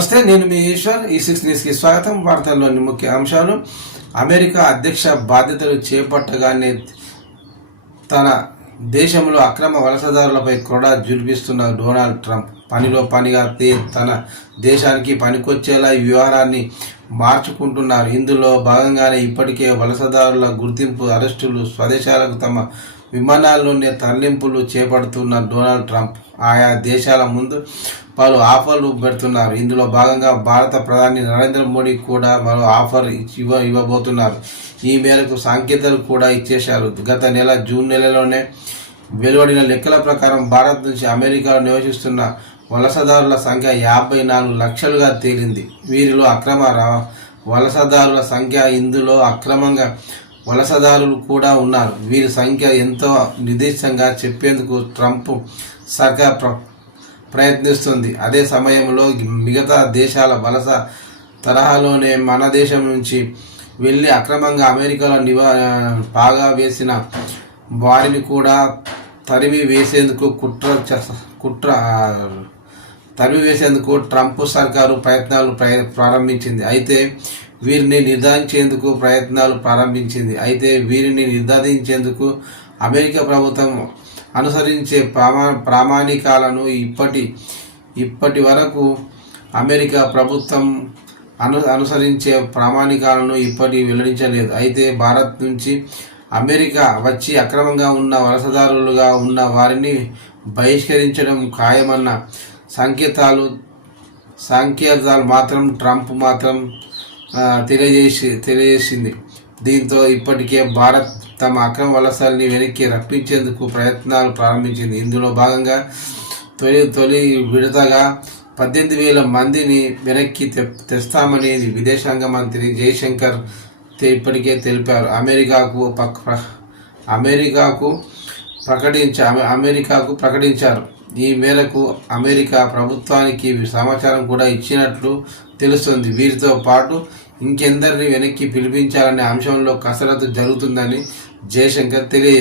నమస్తే, నేను మీ ఈశ్వర్. ఈ6 న్యూస్కి స్వాగతం. వార్తల్లోని ముఖ్య అంశాలు. అమెరికా అధ్యక్ష బాధ్యతలు చేపట్టగానే తన దేశంలో అక్రమ వలసదారులపై కూడా జులిపిస్తున్న డొనాల్డ్ ట్రంప్ పనిలో పనిగా తన దేశానికి పనికొచ్చేలా ఈ వ్యవహారాన్ని మార్చుకుంటున్నారు. ఇందులో భాగంగానే ఇప్పటికే వలసదారుల గుర్తింపు, అరెస్టులు, స్వదేశాలకు తమ విమానాల్లోనే తరలింపులు చేపడుతున్న డొనాల్డ్ ట్రంప్ ఆయా దేశాల ముందు పలు ఆఫర్లు పెడుతున్నారు. ఇందులో భాగంగా భారత ప్రధాని నరేంద్ర మోడీ కూడా మరో ఆఫర్ ఇవ్వబోతున్నారు. ఈ మేరకు సంకేతాలు కూడా ఇచ్చేశారు. గత నెల జూన్ నెలలోనే వెలువడిన లెక్కల ప్రకారం భారత్ నుంచి అమెరికాలో నివసిస్తున్న వలసదారుల సంఖ్య 54 లక్షలుగా తేలింది. వీరిలో అక్రమ వలసదారుల సంఖ్య, ఇందులో అక్రమంగా వలసదారులు కూడా ఉన్నారు. వీరి సంఖ్య ఎంతో నిర్దిష్టంగా చెప్పేందుకు ట్రంప్ సర్కార్ ప్రయత్నిస్తుంది. అదే సమయంలో మిగతా దేశాల వలస తరహాలోనే మన దేశం నుంచి వెళ్ళి అక్రమంగా అమెరికాలో పాగా వేసిన వారిని కూడా తరిమి వేసేందుకు ట్రంప్ సర్కారు ప్రయత్నాలు ప్రారంభించింది. అయితే వీరిని నిర్ధారించేందుకు అమెరికా ప్రభుత్వం అనుసరించే ప్రామాణికాలను ఇప్పటి వరకు అమెరికా ప్రభుత్వం అనుసరించే ప్రామాణికాలను వెల్లడించలేదు. అయితే భారత్ నుంచి అమెరికా వచ్చి అక్రమంగా ఉన్న వలసదారులుగా ఉన్న వారిని బహిష్కరించడం ఖాయమన్న సంకేతాలు మాత్రం ట్రంప్ తెలియజేసింది. దీంతో ఇప్పటికే భారత్ తమ అక్రమ వలసల్ని వెనక్కి రప్పించేందుకు ప్రయత్నాలు ప్రారంభించింది. ఇందులో భాగంగా తొలి విడతగా 18,000 మందిని వెనక్కి తెస్తామని విదేశాంగ మంత్రి జయశంకర్ ఇప్పటికే తెలిపారు. అమెరికాకు ప్రకటించారు. ఈ మేరకు అమెరికా ప్రభుత్వానికి సమాచారం కూడా ఇచ్చినట్లు తెలుస్తుంది. వీరితో పాటు ఇంకెందరిని వెనక్కి పిలిపించాలనే అంశంలో కసరత్తు జరుగుతుందని జయశంకర్ తెలియజేశారు.